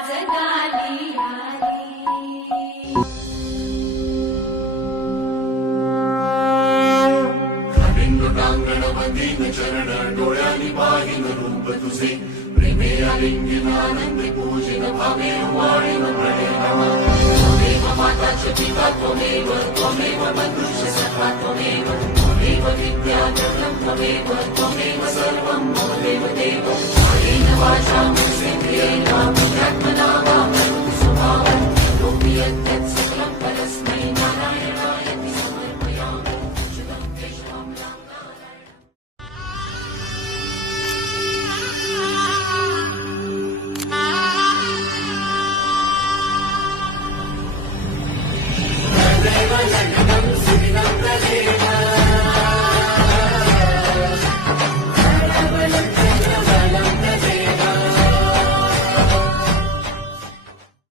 आज गाली टांगण बंदीन चरण डोळ्यांनी पाहिन रूप तुझे प्रेमे आलिंगन आनंद पूजन भावे वाळीन प्रणेम त्वमेव माताच पिता त्वमेव बंधुश्च सखा त्वमेव विद्याधरं त्वमेव सर्वं मम देव कायेन वाचा मनसेन्द्रियेण